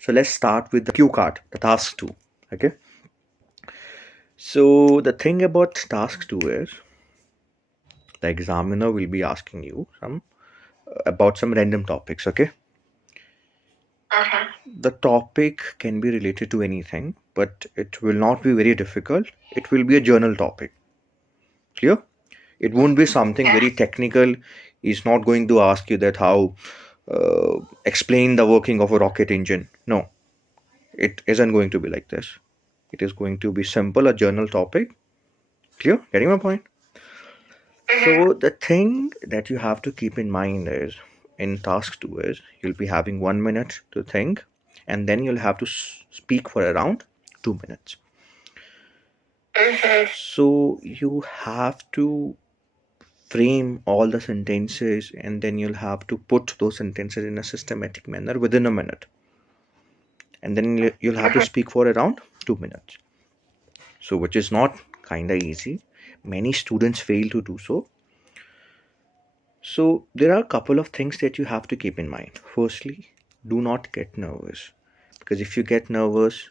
So let's start with the cue card, the task 2. Okay. So the thing about task 2 is the examiner will be asking you about some random topics. Okay. The topic can be related to anything, but it will not be very difficult. It will be a journal topic. Clear? It won't be something very technical. He's not going to ask you that how explain the working of a rocket engine. No, it isn't going to be like this. It is going to be simple, a journal topic. Clear? Getting my point? So the thing that you have to keep in mind is in task 2 is you'll be having 1 minute to think, and then you'll have to speak for around 2 minutes. So you have to frame all the sentences, and then you'll have to put those sentences in a systematic manner within a minute, and then you'll have to speak for around 2 minutes. So which is not kind of easy. Many students fail to do so. So there are a couple of things that you have to keep in mind. Firstly, do not get nervous, because if you get nervous,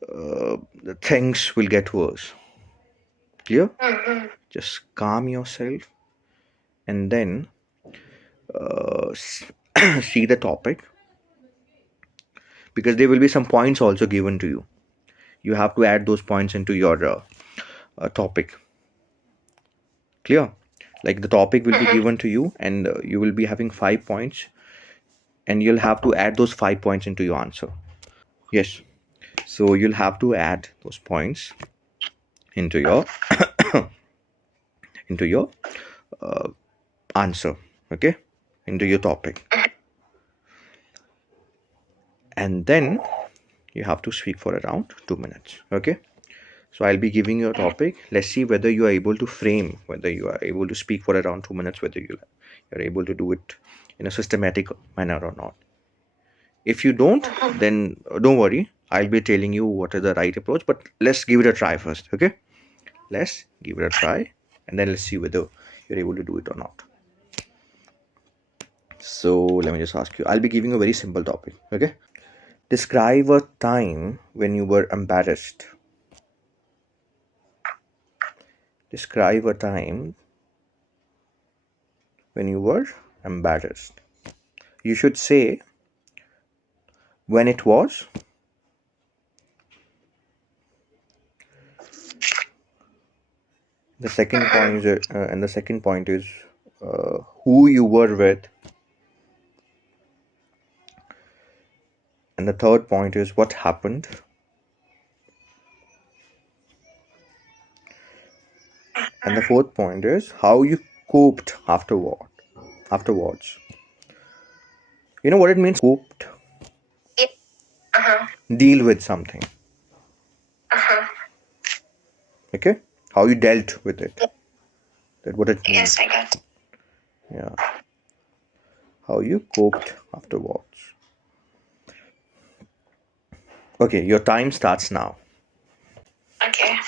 the things will get worse. Clear? Just calm yourself, and then see the topic, because there will be some points also given to you. You have to add those points into your topic. Clear? Like the topic will be given to you, and you will be having 5 points, and you'll have to add those 5 points into your answer. Yes. So you'll have to add those points into your into your answer. Okay, into your topic, and then you have to speak for around 2 minutes. Okay. So I'll be giving you a topic. Let's see whether you are able to frame, whether you are able to speak for around 2 minutes, whether you're able to do it in a systematic manner or not. If you don't, then don't worry. I'll be telling you what is the right approach, but let's give it a try first. Okay. Let's give it a try, and then let's see whether you're able to do it or not. So let me just ask you. I'll be giving a very simple topic. Okay. Describe a time when you were embarrassed. Describe a time when you were embarrassed. You should say when it was. The second point is who you were with, and the third point is what happened, and the fourth point is how you coped afterwards. You know what it means? Coped. Deal with something. Okay. How you dealt with it. That what it means. Yes, I got. Yeah. How you coped afterwards. Okay, your time starts now. Okay.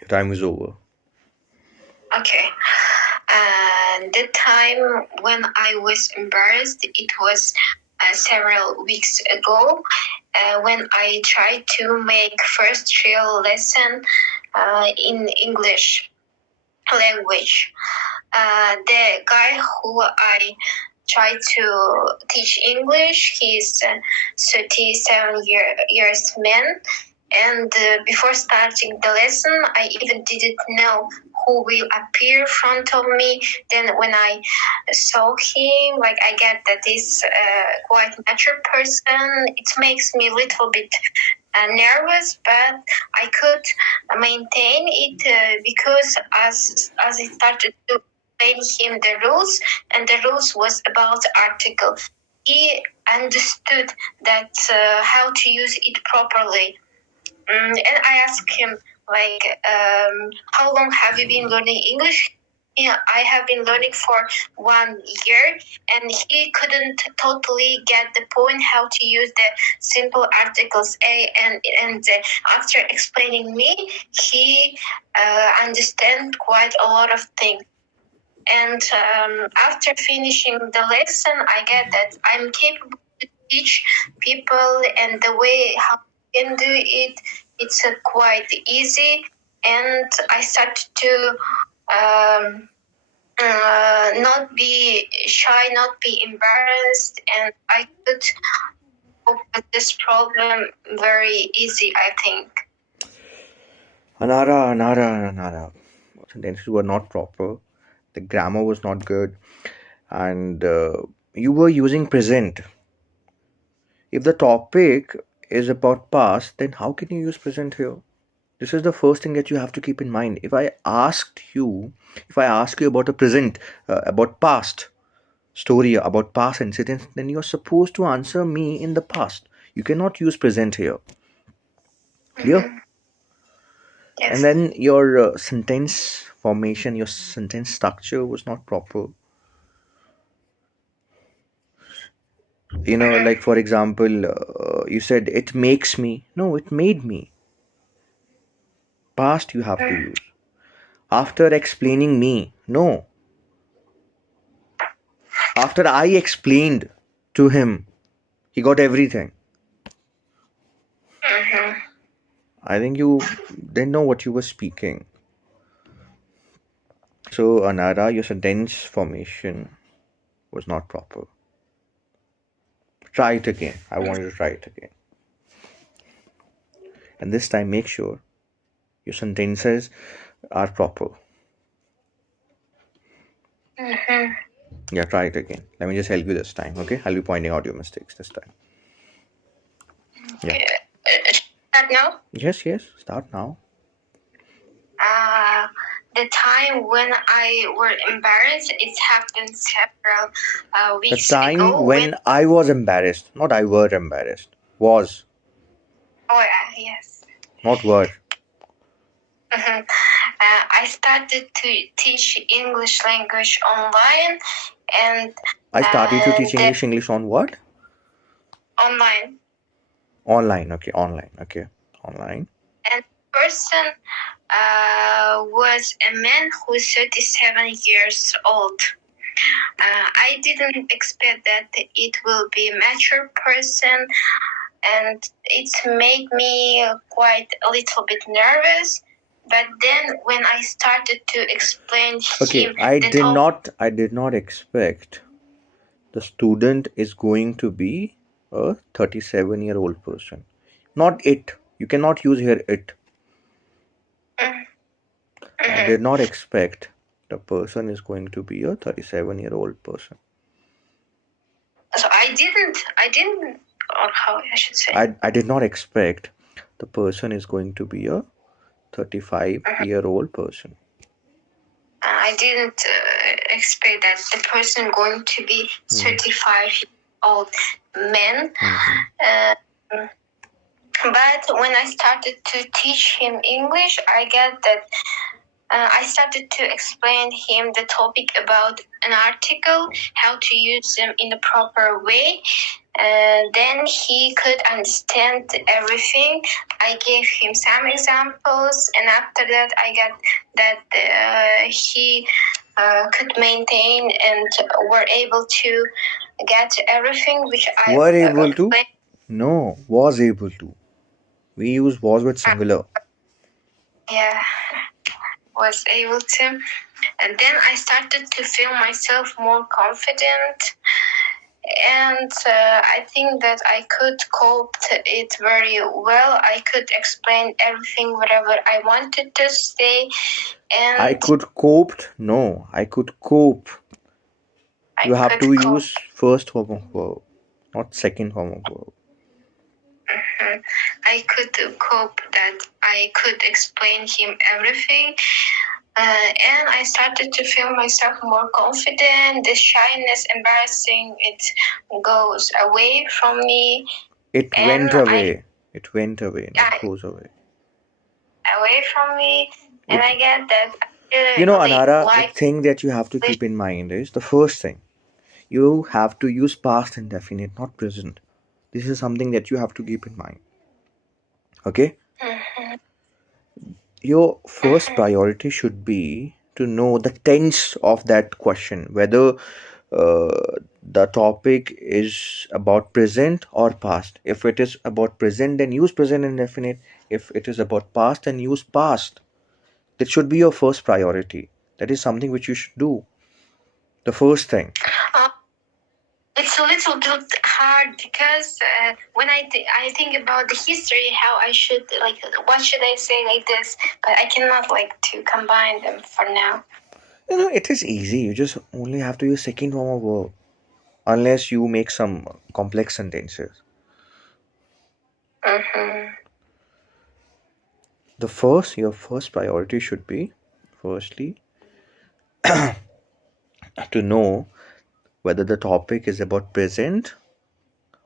Your time is over. Okay. And the time when I was embarrassed, it was several weeks ago when I tried to make first real lesson in English language. The guy who I tried to teach English, he's 37 years man. And before starting the lesson, I even didn't know who will appear in front of me. Then when I saw him, like I get that he's quite mature person. It makes me a little bit nervous, but I could maintain it because as I started to explain him the rules, and the rules was about article, he understood that how to use it properly. And I asked him, like, how long have you been learning English? Yeah, I have been learning for 1 year, and he couldn't totally get the point how to use the simple articles a and after explaining me, he understand quite a lot of things. And after finishing the lesson, I get that I'm capable to teach people, and the way how I can do it, it's quite easy. And I started to not be shy, not be embarrassed, and I could cope with this problem very easy, I think. Anara. Sentences were not proper. The grammar was not good, and you were using present. If the topic is about past, then how can you use present here? This is the first thing that you have to keep in mind. If I ask you about a present, about past story, about past incidents, then you're supposed to answer me in the past. You cannot use present here. Clear? Mhm. Yes. And then your sentence formation, your sentence structure was not proper. Like for example, you said it makes me. No, it made me. Past you have to use. After explaining me. No. After I explained to him, he got everything. Mhm. I think you didn't know what you were speaking. So, Anara, your sentence formation was not proper. Try it again. I want you to try it again. And this time, make sure your sentences are proper. Mhm. Yeah, try it again. Let me just help you this time, okay? I'll be pointing out your mistakes this time. Yeah. Start now? Yes, start now. The time when I were embarrassed, it happened several The weeks time ago. when I was embarrassed, not I were embarrassed. Was, Oh, yes. not were. Mhm. I started to teach English language online, and I started to teach the English on what? online. Online, okay, online, okay, online. And the person was a man who is 37 years old. I didn't expect that it will be a mature person, and it's made me quite a little bit nervous. But then when I started to explain Okay, him I the did not expect the student is going to be a 37-year-old person. Not it. You cannot use here it. I did not expect the person is going to be a 37-year-old person. So I didn't, or how I should say. I did not expect the person is going to be a 35-year-old person. I didn't expect that the person going to be 35-year-old man. But when I started to teach him English, I get that I started to explain him the topic about an article, how to use them in a proper way. Then he could understand everything. I gave him some examples, and after that, I got that he could maintain and were able to get everything which I Were able to? explained. No, was able to. We use was with singular. Yeah, was able to. And then I started to feel myself more confident. And I think that I could cope it very well. I could explain everything, whatever I wanted to say. And I could coped. No, I could cope. You have to use first form of verb, not second form of verb. I could cope that I could explain him everything. And I started to feel myself more confident. The shyness, embarrassing, it goes away from me. It went away. It went away, not Yeah, goes away. away from me, and I get that. Anara, the thing that you have to keep in mind is the first thing. You have to use past indefinite, not present. This is something that you have to keep in mind. Okay? Your first priority should be to know the tense of that question, whether the topic is about present or past. If it is about present, then use present indefinite. If it is about past, then use past. That should be your first priority. That is something which you should do. The first thing. It's a little bit hard because when I think about the history, how I should like what should I say like this, but I cannot like to combine them for now. It is easy. You just only have to use second form of verb, unless you make some complex sentences. Mm-hmm. Your first priority should be, firstly, to know whether the topic is about present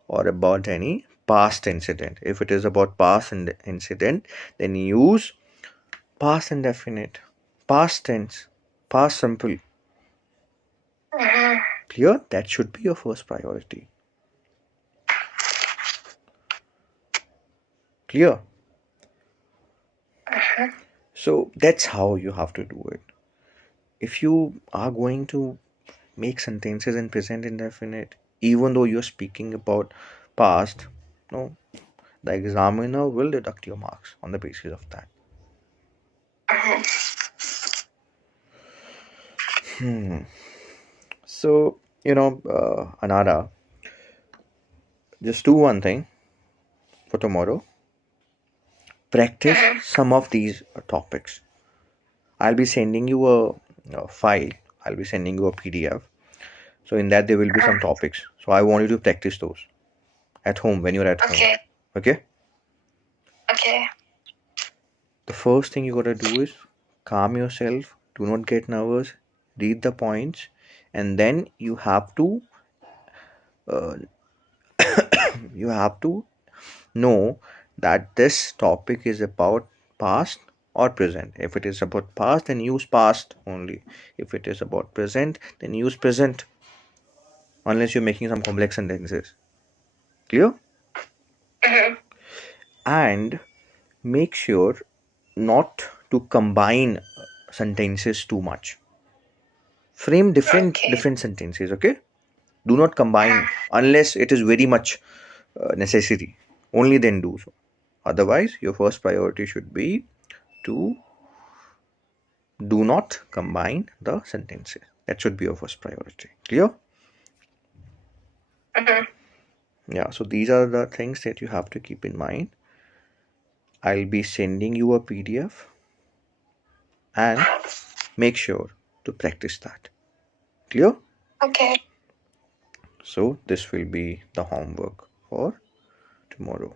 or about any past incident. If it is about past incident, then use past indefinite, past tense, past simple. Mm-hmm. Clear? That should be your first priority. Clear? Mm-hmm. So that's how you have to do it. If you are going to make sentences in present indefinite, even though you're speaking about past, no, the examiner will deduct your marks on the basis of that. Mm-hmm. So, Anara, just do one thing for tomorrow. Practice some of these topics. I'll be sending you a file. I'll be sending you a PDF. So in that there will be some topics. So I want you to practice those at home when you're at home. Okay. Okay? Okay. The first thing you gotta do is calm yourself. Do not get nervous. Read the points, and then uh, you have to know that this topic is about past or present. If it is about past, then use past only. If it is about present, then use present, unless you're making some complex sentences. Clear? Mm-hmm. And make sure not to combine sentences too much. Frame different sentences. Okay, do not combine unless it is very much necessary. Only then do so. Otherwise, your first priority should be to do not combine the sentences. That should be your first priority. Clear? Mm-hmm. Yeah, so these are the things that you have to keep in mind. I'll be sending you a PDF, and make sure to practice that. Clear? Okay. So this will be the homework for tomorrow.